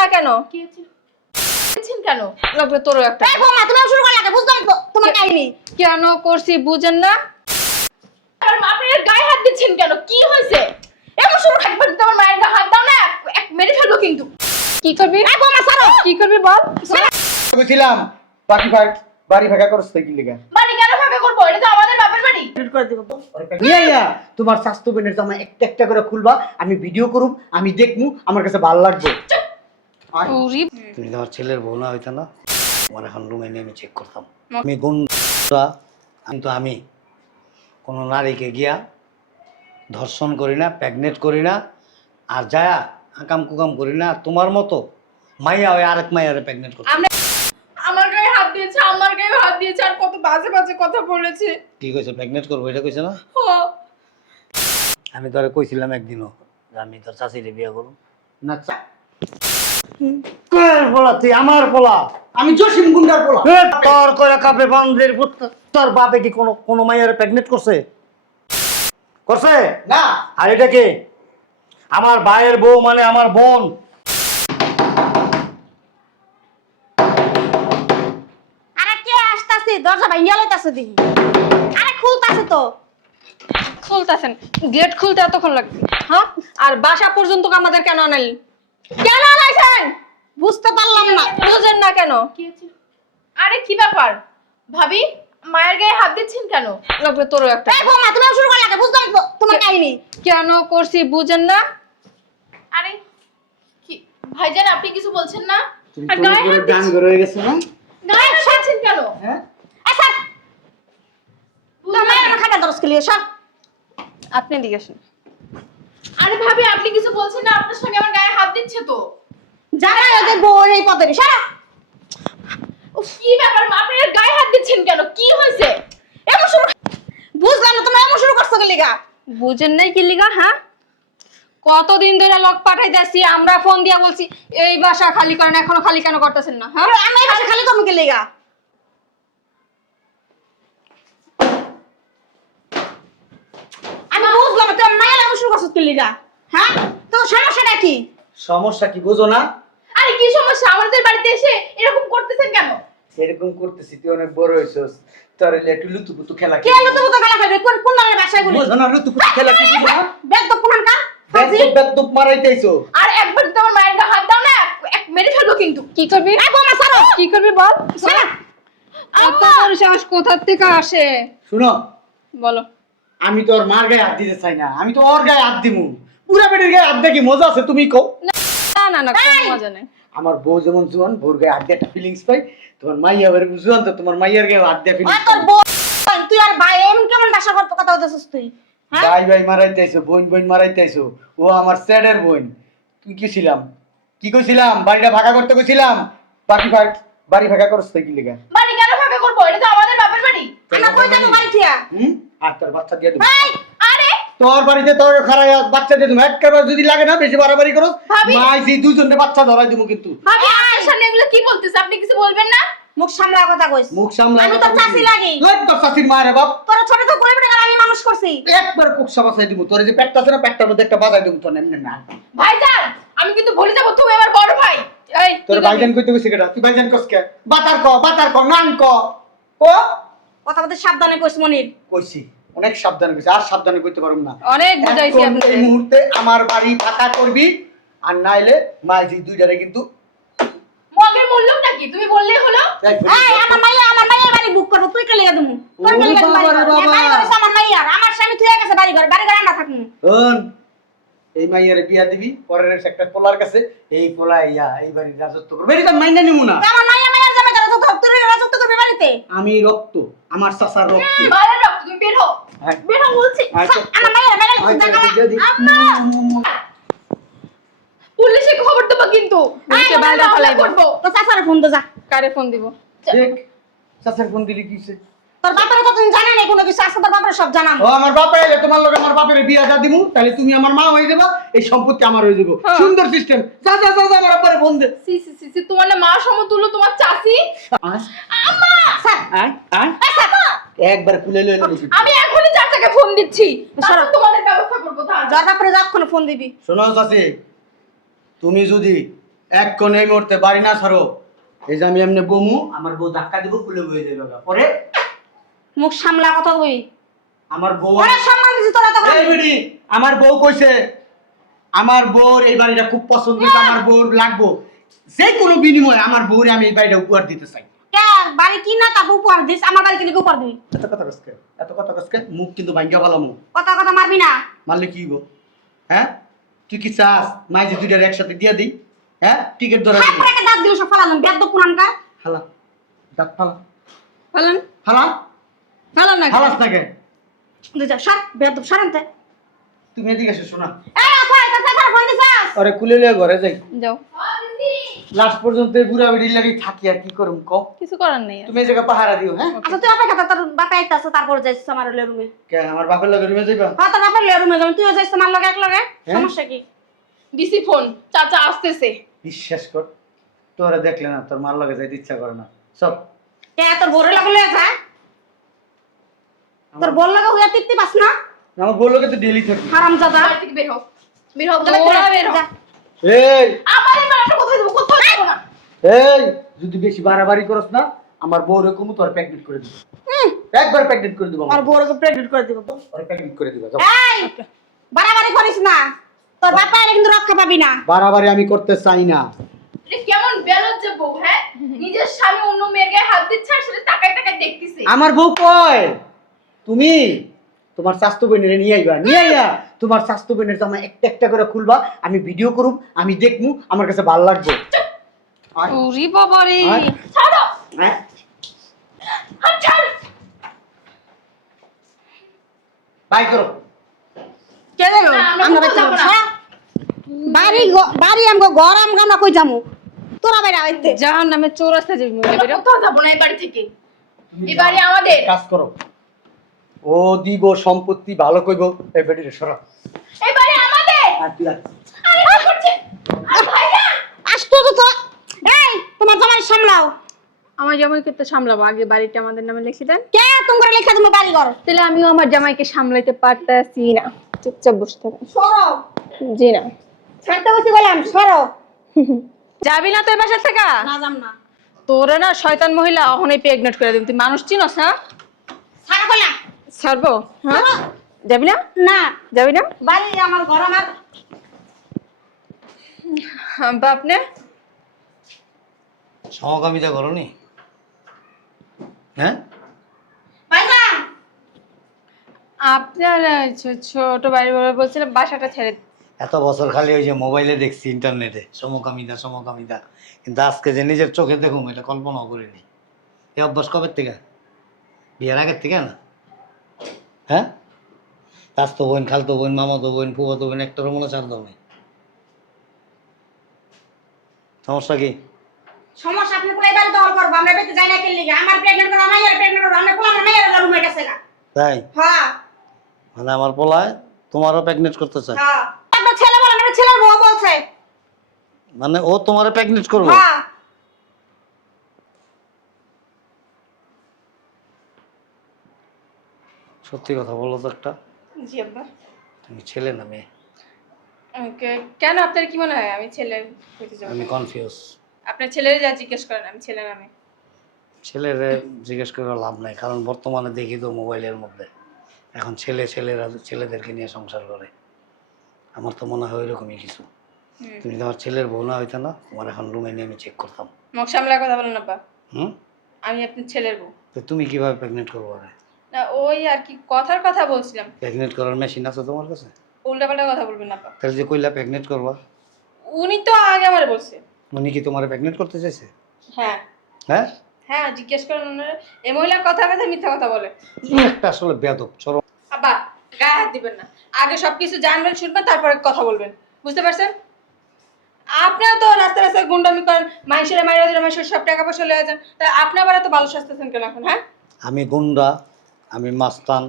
না কেন? কি হয়েছিল কেন? লাগবে তোরও একটা। এই বৌমা তুমি শুরু করলে না, বুঝলাম তো তোমার কাহিনী। কেন করছি বুঝেন না? আর আপনার গায়ে হাত দিচ্ছেন কেন? কি হয়েছে? এমন শুরু একবার তোমার মায়ের গায়ে হাত দাও না, এক মেরে ফেলবো কিন্তু। কি করবি? এই বৌমা ছাড়ো। কি করবি বল? কইছিলাম বাড়ি ভাগা করছ কি লিগা? বাড়ি কেন ফাঁকা করবো? এটা তো আমাদের বাপের বাড়ি। ডিলিট করে দেব। নিয়ে আইয়া তোমার স্বাস্থ্য বেনের জামা একটা একটা করে খুলবা, আমি ভিডিও করুম, আমি দেখমু, আমার কাছে ভালো লাগবে। ওরে তুমি তোমার ছেলের বউ না হইতো না, আমার এখন রুমে নিয়ে আমি চেক করতাম। আমি গুন্ডা, কিন্তু আমি কোনো নারীকে গিয়া ধর্ষণ করি না, প্রেগনেন্ট করি না, আর যায়া আকাম কুকাম করি না। তোমার মতো মাইয়া ওই আরেক মাইয়ারে প্রেগনেন্ট করছে। আমার গায়ে হাত দিয়েছে, আমার গায়ে হাত দিয়েছে, আর কত বাজে বাজে কথা বলেছে। কি কইছে? প্রেগনেন্ট করবো এটা কইছে না? আমি তোরে কইছিলাম একদিনও যে আমি তোর চাচিরে বিয়ে করব না কর বলা, তুই আমার বলা, আমি জসিম গুন্ডার বলা। তোর করে কাপে বান্ধের পুত্র, তোর বাপে কি কোনো মাইয়ারে প্রেগনেন্ট করছে? করছে না। আর এটা কি? আমার ভাইয়ের বউ, মানে আমার বোন। আরে কে আসতাছে? দরজা ভাঙিয়া লইতাছে দেখি। আরে খুলতাছে তো। খুলতাছেন, গেট খুলতে এতক্ষণ লাগবে? হ্যাঁ, আর বাসা পর্যন্ত আমাদের কেন আনালি? কেন আনাইছেন? বুঝতে পারলাম না। বুঝেন না কেন? কি হয়েছিল? আরে কি ব্যাপার ভাবি, মায়ের গায়ে হাত দিচ্ছেন কেন? লাগবে তোরও একটা। এই বৌমা তুমি শুরু করলে না, বুঝলাম তো তোমার কাহিনী। কেন করছি বুঝেন না? আরে কি ভাইজান, আপনি কিছু বলছেন না? তুমি আর কোন গায়ে করে হাত গান করে হয়ে গেছে না? গায়ে হাত দিচ্ছেন কেন? হ্যাঁ, এই স্যার, তোমার মায়ের আমার খাটা দরজ খেলিয়ে সব। আপনি দিকে আসেন। আরে ভাবি, আপনি কিছু বলছেন না? আপনার স্বামী আমার গায়ে হাত দিচ্ছে তো। জামাই ওদের বউ এই পদের সারা। উফ, কি ব্যাপার, আপনার গায়ে হাত দিচ্ছেন কেন? কি হয়েছে? এমন শুরু, বুঝলাম না তুমি এমন শুরু করছো কি লিগা? বুঝেন নাই কি লিগা? হ্যাঁ, কতদিন ধরে লোক পাঠাইতেছি, আমরা ফোন দিয়া বলছি এই বাসা খালি করেন, এখনো খালি কেন করতেছেন না? হ্যাঁ, আমি এই পাশে খালি তুমি কি লিগা? আমি বুঝলাম না তুমি মায়ের এমন শুরু করছো কি লিগা? হ্যাঁ, তো সমস্যাটা কি? সমস্যা কি বুঝো না? আরে কি সমস্যা? আমাদের বাড়িতে এসে এরকম করতেছেন কেন? এরকম করতেছি, তুই অনেক বড় হইছস, তোর একটু লুতুপুতু খেলা কে হলো তো খেলা খাবে? কোন কোন ধরনের বাসায় গুলি? বুঝো না? লুতুপুতু খেলা কি বুঝো না? বেদ তো কোন কা? বেদ মারাইতেইছো। আর একবার যদি আমার মায়ের গায়ে হাত দাও না, এক মেরে ফেলবো কিন্তু। কি করবি? এই বৌমা ছাড়ো। কি করবি বল? ছাড়ো। এত বড় সাহস কোথা থেকে আসে? শুনো, বলো। আমি তো ওর মার গায়ে হাত দিতে চাই না, আমি তো ওর গায়ে হাত দিমু। পুরা পেটের গায়ে হাত দেখি মজা আছে, তুমি কও। না না না, কোনো মজা নেই। আমার বউ যেমন জোয়ান, বউর গায়ে হাত দিয়ে একটা ফিলিংস পাই, তোমার মাইয়া বারে জোয়ান, তো তোমার মাইয়ার গায়ে হাত দিয়ে ওই ফিলিংস তোর বউ, তুই আর ভাই এমন কেমন ভাষা করতে কথা বলতেছিস তুই? হ্যাঁ? ভাই মারাইতেছো, বোন মারাইতেছো। ও আমার স্যাডের বোন। তুই কি ছিলাম? কি কইছিলাম? বাড়িটা ভাগা করতে কইছিলাম। বাড়ি ভাগা করছ কি লিগা? বাড়ি কেন ফাঁকা করবো? এটা তো আমাদের বাপের বাড়ি। আমরা কই যাবো বাড়ি থেকে? আর তোর বাচ্চা দিয়ে দেবো। এই, আরে তোর বাড়িতে তোর খারাপ বাচ্চা দিয়ে দেবো। একবার যদি লাগে না, বেশি বাড়াবাড়ি করস, ভাবি। মাইছি দুজনে বাচ্চা ধরাই দেবো কিন্তু। ভাবি, আপনার সামনে এগুলো কি বলতেছে? আপনি কিছু বলবেন না? মুখ সামলা কথা কইস। মুখ সামলা। আমি তো চাচি লাগি। তোর চাচির মায়ের বাপ। তোর ছোট তো করে বেটা আমি মানুষ করছি। একবার কুকসা বাসাই দিব। তোর যে পেটটা আছে না, পেটটার মধ্যে একটা বাজাই দেবো তোর এমনি না। ভাইজান, আমি কিন্তু ভুলে যাবো তুমি আমার বড় ভাই। এই তোর ভাইজান কইতে কইছে কেডা? তুই ভাইজান কস কে? বাতার ক নান ক। ও কথা বলতে সাবধানে কইস মনির। কইছি, অনেক সাবধানে কইছি, আর সাবধানে কইতে পারুম না। অনেক বুঝাইছি এখন আপনাকে। এই মুহূর্তে আমার বাড়ি ফাঁকা করবি, আর নাইলে মাইজি দুইটারে কিন্তু মগের মূল্য নাকি? তুমি বললেই হলো। এই আমার মাইয়া বাড়ি বুক করব তুই কে লাগা দিমু? তোর কে লাগা বাড়ি বাবা রে ঘর? বাবা। বাড়ি ঘর আমার মাইয়া, আমার স্বামী তুই গেছে বাড়ি ঘর আমরা থাকমু। হন, এই মাইয়ারে বিয়া দিবি, পরের একটা পোলার কাছে, এই পোলা ইয়া এই বাড়ির রাজত্ব করবে। এটা মাইনা নিমু না। আমার মাইয়ার জামাই তারা তো ধরতে রাজত্ব করবে বাড়িতে। আমি রক্ত, আমার চাচার রক্ত। বাইরে রাখ, তুমি বের হও। হ্যাঁ। বের হও বলছি। আমার মাইয়া যদি পুলিশে খবর দেবো কিন্তু। পুলিশে বাইরে ফেলাই দেব। করবো। তো চাচারে ফোন দে যা। কারে ফোন দিব? দেখ, চাচার ফোন দিলি কিছে? তোর বাপের তো তুমি জানা নাই কোনো কিছু আছে, তোর বাপের সব জানাম। ও আমার বাপ আইলে তোমার লগে আমার বাপের বিয়া যা দিমু, তাহলে তুমি আমার মা হয়ে যাবা, এই সম্পত্তি আমার হয়ে যাবো। সুন্দর সিস্টেম। যা যা যা যা, আমার বাপরে ফোন দে। সি সি সি সি, তোমার না মা সমতুল্য, তোমার চাচি। আম্মা, আয় আয়, একবার খুলে লইলে দেখি। আমি এখনই চাচাকে ফোন দিচ্ছি। তারপর তোমাদের ব্যবস্থা করবো। যার বাপরে যখন ফোন দিবি। শোনো চাচি, তুমি যদি এক্ষণ এই মুহূর্তে বাড়ি না ছাড়ো, এই যে আমি এমনি বমু, আমার বউ ধাক্কা দিব, খুলে বয়ে যাবে গা। পরে মুখ সামলা কথা কই। আমার বউ অনেক সম্মান দিছি তোরা তো। এই বেটি, আমার বউ কইছে আমার বউর এই বাড়িটা খুব পছন্দ হয়েছে, আমার বউর লাগবো, যে কোনো বিনিময়ে আমার বউরে আমি এই বাড়িটা উপহার দিতে চাই। কে বাড়ি কি না তারপর উপহার দিস, আমার বাড়ি থেকে উপহার দিবি। এত কথা কসকে, মুখ কিন্তু ভাঙ্গা ভালামু। কথা কথা মারবি না। মারলে কি গো? হ্যাঁ, তুই কি চাস মাই যে দুইটার একসাথে দিয়ে দিই? হ্যাঁ, টিকিট ধরা দিবি। তারপরে দাঁত দিল সব ফালালাম, বেদ্য পুরানকা। হালা দাঁত ফালা, বলেন হালা ভালো না হালাস না কে? দুইটা সর বেদ্য সরান্তে। তুমি এদিকে এসো, শোনা এই আচ্ছা এটা স্যার ফোন দিছাস। আরে কুলে লিয়ে ঘরে যাই। যাও, লাস্ট পর্যন্ত এই বুড়া বেড়ির লাগি থাকি, আর কি করুম কও? কিছু করার নেই আর। তুমি এই জায়গা পাহারা দিও। হ্যাঁ, আচ্ছা তুই অপেক্ষা কর, তোর বাপে আইতাছে তারপর যাইছিস আমার রুমে। কে আমার বাপের লগে রুমে যাইবা? হ্যাঁ তোর বাপের রুমে যাবি, তুইও যাইছিস আমার লগে এক লগে। হ্যাঁ? সমস্যা কি? দিছি ফোন, চাচা আসতেছে। বিশ্বাস কর, তোরা দেখলে না তোর মার লগে যাইতে ইচ্ছা করে না সব। কে তোর বোরে লগে লয়ে যা। তোর বোর লগে হইয়া তৃপ্তি পাস না? আমার বউ লগে তো ডেলি থাকি। হারামজাদা। বাড়ি থেকে বের হোক, বের হোক, ওরা বের বের যা। হোক। এই আমার এবার আমরা কোথায় যাবো? কোথায় যাবো না? এই যদি বেশি বাড়াবাড়ি করস না, আমার বউ রকম তোর প্যাকেট করে দিব। একবার প্যাকেট করে দিব, আর বোরকে প্রেগনেন্ট করে দিব। ওর প্যাকেট করে দিব। এই বাড়াবাড়ি করিস না, তোর বাপা এর কিন্তু রক্ষা পাবি না। বাড়াবাড়ি আমি করতে চাই না। এটা কেমন বেলজ্জা বউ, হ্যাঁ? নিজের স্বামী অন্য মেয়ের গায়ে হাত দিচ্ছে আর সেটা তাকায় তাকায় দেখতেছে। আমার বউ কয় তুমি তোমার স্বাস্থ্য বোনের নিয়ে আইবা, নিয়ে আইয়া তোমার স্বাস্থ্য বোনের জামা একটা একটা করে খুলবা, আমি ভিডিও করুম, আমি দেখমু, আমার কাছে ভালো লাগবে। আয়, ওরে বাবা রে, আয়, ছাড়ো, আয়। হাত ছাড়। বাই করো। কে দেলো? না, আমরা আমরা কোথাও বেঁচে যাবো না। সরা। বাড়ি আমগো ঘর আমগো না কই যামু? তোরা বাইরে আইতে। জাহান নামে চৌরাস্তা যাবি মহিলা আমরা বেরো। কোথাও যাবো না এই বাড়ি থেকে। এই বাড়ি আমাদের। কাজ করো, ও দিব সম্পত্তি ভালো কইব। এই বেটিরে সরা। এই বাড়ি আমাদের। আর তুই আয়। আরে কি করছে? আরে ভাইয়া, আশ্চর্য তো। এই তোমার জামাই সামলাও। আমার জামাইকে তো সামলাবো, আগে বাড়িটা আমাদের নামে লিখে দেন, কে তোমরা লেখা তুমি বাড়ি ঘর? তাহলে আমিও আমার জামাইকে সামলাইতে পারতাছি না। চুপচাপ বসে থাকুন। সরো। জি না। ছাড়তে বসে বললাম সরো। যাবি না তো এই বাসা থেকে? না যাম না। তোরে না শয়তান মহিলা ওখানে প্রেগনেন্ট করে দিবি। তুই মানুষ চিনস না? ছাড়া কইলা। ছাড়বো? হ্যাঁ, যাবি না? না যাবি না? বাড়ি আমার ঘর আমার। বাপ নে সমকামিতা করনি? হ্যাঁ, ভাইজান আপনার ছোট বাড়ি বলে বলছিলেন বাসাটা ছেড়ে দিতে। এত বছর খালি ওই যে মোবাইলে দেখছি, ইন্টারনেটে সমকামিতা সমকামিতা, কিন্তু আজকে যে নিজের চোখে দেখুম এটা কল্পনাও করিনি। এই অভ্যাস কবে থেকে? বিয়ের আগের থেকে না? হ্যাঁ, চাচতো বোন, খালতো বোন, মামাতো বোন, ফুফাতো বোন, একটারও মনে চার দাও নেই। সমস্যা কি? সমস্যা আপনি পুরাই বাড়ি দখল করবো, আমরা বেঁচে যাই না কেন লিগে? আমার প্রেগনেন্ট করা মাইয়ার প্রেগনেন্ট করা আমরা পোলা মাইয়ার রুমে গেছে গা। তাই হ্যাঁ মানে আমার পোলায় তোমারও প্রেগনেন্ট করতে চায়? হ্যাঁ একটা ছেলে বলে না, ছেলের বউ বলছে। মানে ও তোমারও প্রেগনেন্ট করবে? হ্যাঁ সত্যি কথা বলো তো একটা, জি আব্বা। তুমি ছেলে না মেয়ে? কেন আপনার কি মনে হয় আমি ছেলে হইতে যাবো? আমি কনফিউজ। আপনার ছেলের যা জিজ্ঞেস করেন, আমি ছেলে নামে। ছেলেরে জিজ্ঞেস করে লাভ নাই, কারণ বর্তমানে দেখি তো মোবাইলের মধ্যে এখন ছেলেরা ছেলেদেরকে নিয়ে সংসার করে। আমার তো মনে হয় ওইরকমই কিছু। তুমি তোমার ছেলের বউ না হইতে না, তোমার এখন রুমে নিয়ে আমি চেক করতাম। মুখ সামলা কথা বলেন আব্বা, হুম, আমি আপনার ছেলের বউ তো তুমি কিভাবে প্রেগনেন্ট করবো? না, ওই আর কি কথার কথা বলছিলাম। প্রেগনেন্ট করার মেশিন আছে তোমার কাছে? উল্টাপাল্টা কথা বলবেন না আব্বা। তাহলে যে কইলা প্রেগনেন্ট করবা, উনি তো আগে আমার বলছে। উনি কি তোমার প্রেগনেন্ট করতে চাইছে? হ্যাঁ হ্যাঁ, হ্যাঁ, জিজ্ঞেস করেন ওনারা। এই মহিলার কথা কথা মিথ্যা কথা বলে। তুমি একটা আসলে বেয়াদব চরম। আব্বা গায়ে হাত দিবেন না, আগে সবকিছু জানবেন শুনবেন তারপরে কথা বলবেন, বুঝতে পারছেন? আপনারা তো রাস্তায় রাস্তায় গুন্ডামি করেন, মানুষেরা মাইরা দিলে মানুষের সব টাকা পয়সা লয়ে যান, তা আপনি আবার এত ভালো সাজতেছেন কেন এখন? হ্যাঁ, আমি গুন্ডা, আমি মাস্তান?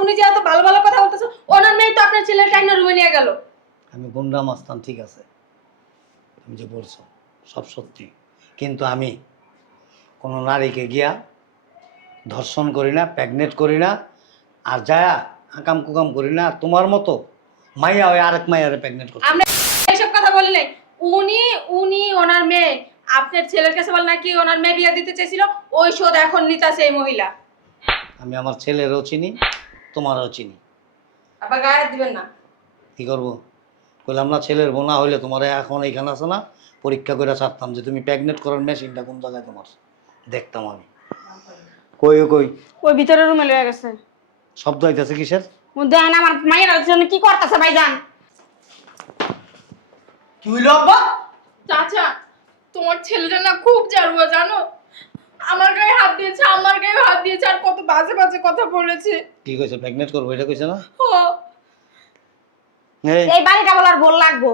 উনি যে এত ভালো ভালো কথা বলতেছে, ওনার মেয়ে তো আপনার ছেলের টাইনা রুমে নিয়ে গেল। আমি গুন্ডা মাস্তান ঠিক আছে, তুমি যে বলছো সব সত্যি, কিন্তু আমি কোনো নারীকে গিয়া ধর্ষণ করি না, প্রেগনেন্ট করি না, আর যায়া আকাম কুকাম করি না। তোমার মতো মাইয়া ওই আরেক মাইয়ারে প্রেগনেন্ট করতে। আমরা এইসব কথা বলি নাই। উনি উনি ওনার মেয়ে আপনার ছেলের কাছে বল নাকি ওনার মেয়ে বিয়ে দিতে চেয়েছিল, ওই শোধ এখন নিতাছে এই মহিলা। আমি আমার ছেলেরও চিনি, তোমারও চিনি। আবার গায়ে হাত দিবেন না। কি করবো? বললাম না, ছেলের বোনা হইলে তোমার এখন এইখানে আছে না, পরীক্ষা করে ছাড়তাম যে তুমি প্রেগনেন্ট করার মেশিনটা কোন জায়গায় তোমার, দেখতাম আমি। কই কই ওই ভিতরে রুমে লয়ে গেছে। শব্দ হইতেছে কিসের? দেখেন আমার মায়ের জন্য কি করতেছে ভাইজান। কি হইলো আব্বা? চাচা, তোমার ছেলেটা না খুব জারুয়া জানো, আমার গায়ে হাত দিয়েছে, আমার গায়ে হাত দিয়েছে, আর কত বাজে বাজে কথা বলেছে। কি কইছে? প্রেগনেন্ট করবো এটা কইছে না? ও এই এই বাড়িটা বলার বল লাগবো।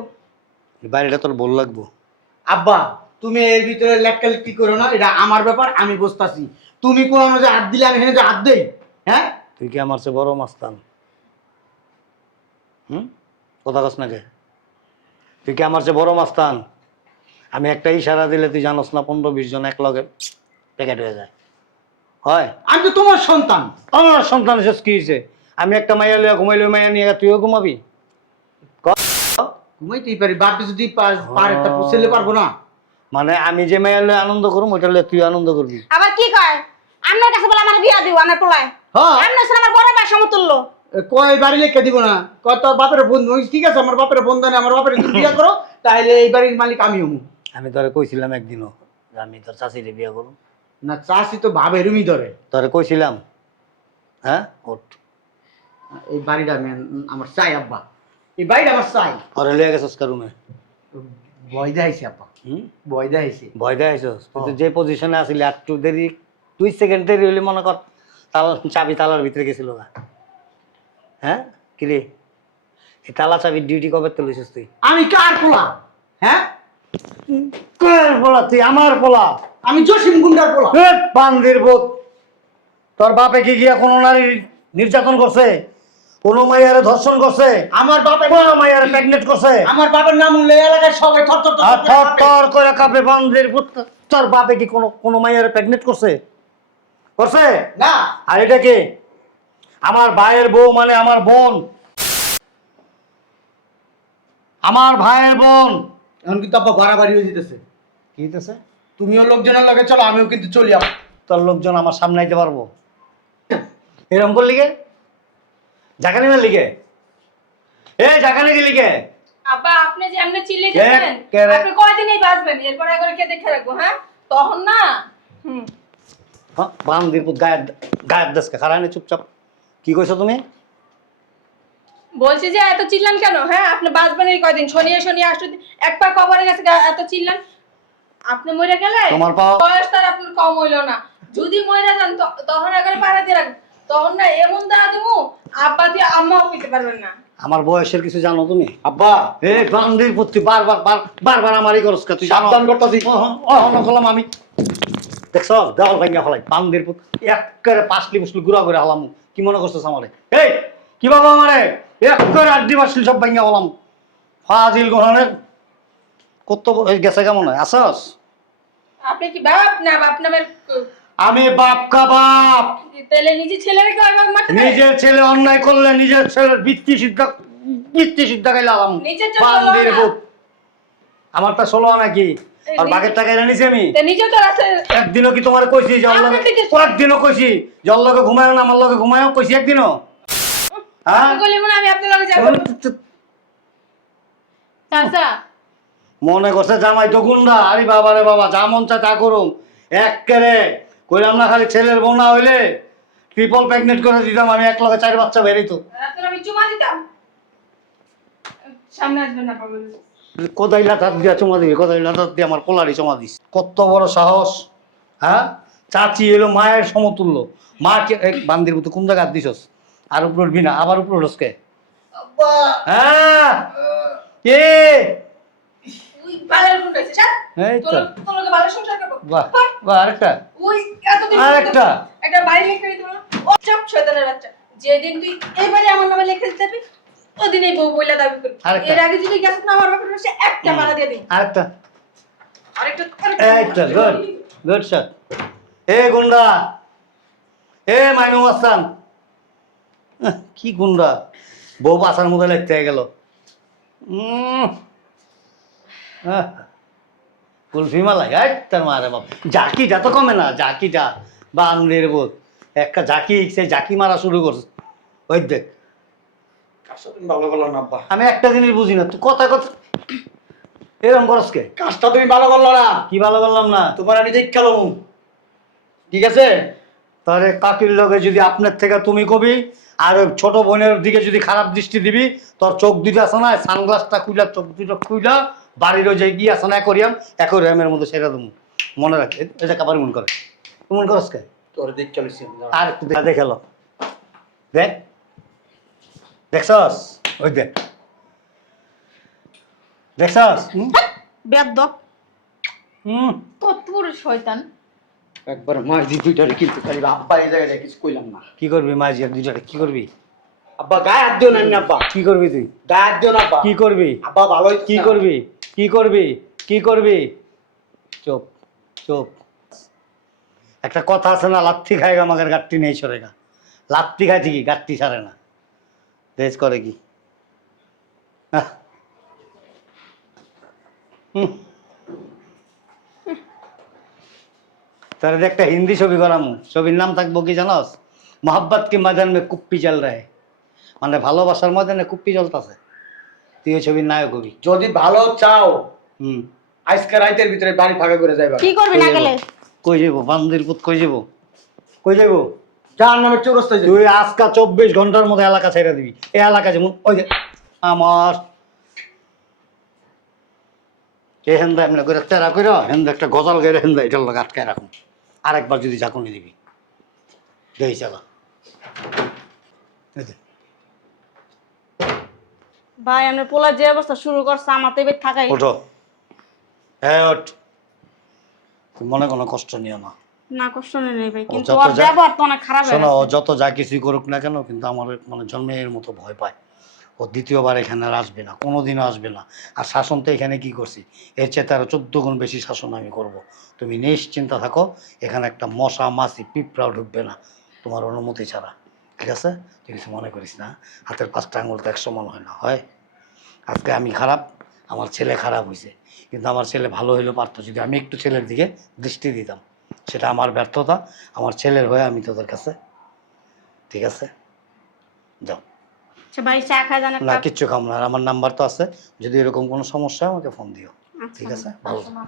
বাড়িটা তোর বল লাগবো। আব্বা তুমি এর ভিতরে লেখালেখি করো না, এটা আমার ব্যাপার, আমি বুঝতাছি। তুমি কোন যে হাত দিলে আমি এখানে যে হাত দেই? হ্যাঁ, তুই কি আমার চেয়ে বড় মাস্তান? কথা কস না কে? তুই কি আমার চেয়ে বড় মাস্তান? আমি একটা ইশারা দিলে তুই জানোস না 15-20 জন এক লগে প্যাকেট হয়ে যায়। হয় আমি তো তোমার সন্তান। আমার সন্তান শেষ কি হয়েছে? আমি একটা মাইয়া লিয়া ঘুমাইলে মাইয়া নিয়ে তুইও ঘুমাবি? ঘুমাইতেই পারি, বাপে যদি পারে তা ছেলে পারবো না? মানে আমি যে মাইয়া লিয়ে আনন্দ করুম ওইটা লিয়ে তুই আনন্দ করবি? আবার কি কয় আপনার কাছে বলে আমার বিয়া দিব, আমার পোলায় হ্যাঁ, আপনার সাথে আমার বড় ভাই সমতুল্য। কয় বাড়ি লেখা দিব না? কয় তোর বাপের বন্ধু, ঠিক আছে আমার বাপের বন্ধু নেই, আমার বাপের তুমি বিয়ে করো, তাহলে এই বাড়ির মালিক আমি হমু। আমি তোরে কইছিলাম একদিনও যে আমি তোর চাষিরে বিয়ে করুম। না চাষি তো ভাবে রুমি ধরে। তোরে কইছিলাম? হ্যাঁ ওঠ। এই বাড়িটা আমি আমার চাই আব্বা, এই বাড়িটা আমার চাই। ওরে লিয়ে গেছিস রুমে? ভয় দেখাইছে আব্বা, ভয় দেখাইছে। ভয় দেখাইছিস? তুই যে পজিশনে আসিলি একটু দেরি 2 সেকেন্ড দেরি হইলে মনে কর চাবি তালার ভিতরে গেছিল গা। হ্যাঁ কিরে, এই তালা চাবির ডিউটি কবে তো লইছিস তুই? আমি কার পোলা? হ্যাঁ, কার পোলা? তুই আমার পোলা। আমি জসিম গুন্ডার পোলা। বান্দির বোধ, তোর বাপে কি গিয়া কোনো নারী নির্যাতন করছে? কোনো মাইয়ারে ধর্ষণ করছে? আমার বাপের কোনো মাইয়ারে প্রেগনেন্ট করছে? আমার বাবার নাম উঠলে এলাকায় সবাই থর থর থর আর করে থর কাঁপে। থর করে কাঁপে বান্দির বোধ। তোর বাপে কি কোনো মাইয়ারে প্রেগনেন্ট করছে? করছে? না, আর এটা কে? আমার ভাইয়ের বউ, মানে আমার বোন, আমার ভাইয়ের বোন। এখন কিন্তু আব্বা বাড়াবাড়ি হয়ে যেতেছে। কি হইতেছে? তুমিও লোকজনের লগে চলো, আমিও কিন্তু চলি আব্বা। তোর লোকজন আমার সামনে আইতে পারবো? এরকম করলি কে? জাকানি মারলি কে? জাকানি দিলি কে? আব্বা আপনি যে এমনি চিল্লে কে? যাচ্ছেন, কে রে? আপনি কয়দিনই বাঁচবেন, এরপর একবার কে দেখে রাখবো, হ্যাঁ তখন না। বান্দির পুত গায়ের দেশকে খারায় না চুপচাপ। কি কইছো তুমি? বলছি যে এত চিল্লান কেন? হ্যাঁ আপনি বাঁচবেন এই কয়দিন, শনি শনি আসতে এক পা কবরে গেছে এত চিল্লান। আপনি মরে গেলে তোমার পা- বয়স তার আপনার কম হইলো না। যদি মরে যান তখন একবার পাড়া দিয়ে রাখবেন, তখন না এমন দেওয়া দিমু আব্বা দিয়ে আম্মাও হইতে পারবেন না। আমার বয়সের কিছু জানো তুমি? আব্বা বান্দির পুত, তুই বারবার আমারই করস কে? তুই জানো সাবধান করতাছি। হলাম আমি। দেখছ দেওয়াল ভাঙ্গা ফলাই বান্দির পুত, একেবারে পাশলি পুসলি গুড়া করে হলাম। কি মনে করছিস আমারে? কি বাবা আমারে একেবারে আড্ডি পাশলি সব ভাঙ্গা হলাম। ফাজিল গোহানের কত গেছে কেমন হয়? আসস? আপনি কি বাপ না বাপ নামের আমি বাপ কা বাপ। তাহলে নিজে ছেলের কি বাপ মারতে পারে? নিজের ছেলে অন্যায় করলে নিজের ছেলের বৃত্তি সিদ্ধা খাইলে আলাম। নিজের তো বান্দির ষোলো আনা। পুত, আমার টা 16 আনা কি? আর বাগের টাকা জানিস আমি? তা নিজে তো আছে। একদিনও কি তোমার কইছি যে অল্লগে? আপনার দিকে- কয়েকদিনও কইছি যে অল্লগে ঘুমায়ও না আমার লগে ঘুমায়ও? কইছি একদিনও? হ্যাঁ আমি বলি মনে হয় আমি আপনার লগে যাবো। চাচা, মনে করছে জামাই তো গুন্ডা? আরে বাবা রে বাবা, যা মন চায় তা করুম। একেবারে কইলাম না, খালি ছেলের বোনা হইলে ট্রিপল প্রেগনেন্ট করে দিতাম আমি, এক লগে 4 বাচ্চা বেরিত। রাতে আমি চুমা দিতাম। সামনে আসবেন না পাগল। কোদাইলা দাঁত দিয়া চমা দিবি, কোদাইলা দাঁত দিয়ে আমার পোলারি চমা দিস। কত বড় সাহস! হ্যাঁ, চাচি এলো মায়ের সমতুল্য। মা কে বান্দির মতো কোন জায়গা দিছস? আর উপর উঠবি না, আবার উপর উঠস কে? আব্বা হ্যাঁ কে? ওই বালের গুণ রয়েছে স্যার। এই তো। তোর লোকে বালের সংসার করবো। বাহ বাহ, আরেকটা ওই এতদিন আরেকটা। একটা বাড়ি লিখে দিতে বলো। ও চাপ শয়তানের বাচ্চা। যেদিন তুই এই বাড়ি আমার নামে লিখে দিতে পারবি, ওদিন এই বউ বইলা দাবি করবি। আরেকটা। এর আগে যদি গেছ না আমার বাপের পাশে একটা মারা দিয়ে দিই। আরেকটা। আরেকটা এইটা গুড গুড শট। গুন্ডা, মাইনু মাস্তান, কি গুন্ডা! বউ বাসার মধ্যে লাগতে গেল। হ্যাঁ কুলফি মালাই তার মারে বাপ জাকিটা তো কমে না জাকিটা বা আন্দের বোধ একটা জাকি সেই জাকি মারা শুরু করছে ওই দেখ কাজটা তুমি ভালো করলো না আব্বা। আমি একটা জিনিস বুঝি না তুই কথা কথা এরকম করস কে কাজটা তুমি ভালো করলো না, কি ভালো বললাম না তোমার আমি দেখা লমু, ঠিক আছে? তাহলে কাকির লগে যদি আপনার থেকে তুমি কবি আর ওই ছোট বোনের দিকে যদি খারাপ দৃষ্টি দিবি তোর চোখ দুটো আছে না সানগ্লাসটা খুইলা চোখ দুটো খুইলা বাড়ির ওই যে গিয়ে আছে না অ্যাকোরিয়ামের মধ্যে সেটা তুমি মনে রাখে এটা কাবার মন করে মন করস কে তোর দিক চলেছি আর একটু দেখেলো দেখ দেখছস ওই দেখ দেখছস বেয়াদব। হুম কত বড় শয়তান। একবার মাঝি দুইটারে কিন্তু খালি আব্বা এই জায়গায় কিছু কইলাম না। কি করবি মাঝি আর দুইটারে কি করবি আব্বা গায়ে হাত দিও না এমনি আব্বা, কি করবি তুই গায়ে হাত দিও না আব্বা। কি করবি আব্বা ভালোই কি করবি কি করবি কি করবি চুপ চুপ একটা কথা আছে না লাত্তি খায়গা আমাদের গাট্টি নেই সরেগা লাত্তি খায় ঠিকই গাট্টি সারে না দেশ করে কি আহ। হুম তার একটা হিন্দি ছবি করামু ছবির নাম থাকবো কি জানস মোহাব্বত কি ময়দান মে কুপ্পি চল রহে মানে ভালোবাসার ময়দানে কুপ্পি চলতেছে তুই ওই ছবির নায়ক হবি যদি ভালো চাও হুম আজকে রাতের ভিতরে বাড়ি ফাঁকা করে যাইবা। কি করবি না গেলে? কই যাবো বান্দির পুত কই যাবো কই যাবো জাহান্নামের চৌরাস্তায় যাইবা। তুই আজকা 24 ঘন্টার মধ্যে এলাকা ছেড়ে দিবি এই এলাকা যেমন ওই যে আমার এ হেন্দা এমনি করে তেরা করে হেন্দা একটা গজাল গেড়ে হেন্দা এটার লোক আটকায় রাখুন আরেকবার যদি ঝাঁকুনি দিবি দেই চালা এই দে। ভাই আমার পোলা যে অবস্থা শুরু করছে আমার তো এবার থাকাই। ওঠো হ্যাঁ ওঠ তুই মনে কোনো কষ্ট নিও না না কষ্ট নেই ভাই, কিন্তু যত ওর যা- ব্যবহার তো অনেক খারাপ হয়ে শোনো ও গেছে। যত যা কিছুই করুক না কেন কিন্তু আমার মানে জন্মের মতো ভয় পায় ও দ্বিতীয়বার এখানে আর আসবে না কোনোদিনও আসবে না আর শাসন তো এখানে কি করছি এর চেয়ে আরো 14 গুণ বেশি শাসন আমি করব তুমি নিশ্চিন্তা থাকো এখানে একটা মশা মাছি পিঁপড়াও ঢুকবে না তোমার অনুমতি ছাড়া ঠিক আছে তুই কিছু মনে করিস না হাতের 5টা আঙুল তো 100 সমান হয় না হয় আজকে আমি খারাপ আমার ছেলে খারাপ হয়েছে কিন্তু আমার ছেলে ভালো হইলেও পারতো যদি আমি একটু ছেলের দিকে দৃষ্টি দিতাম সেটা আমার ব্যর্থতা আমার ছেলের হয়ে আমি তোদের কাছে ঠিক আছে যাও আচ্ছা ভাই চা খাই জানেন না কিচ্ছু খাম না আর আমার নাম্বার তো আছে যদি এরকম কোনো সমস্যা হয় আমাকে ফোন দিও ঠিক আছে ভালো আসো মা।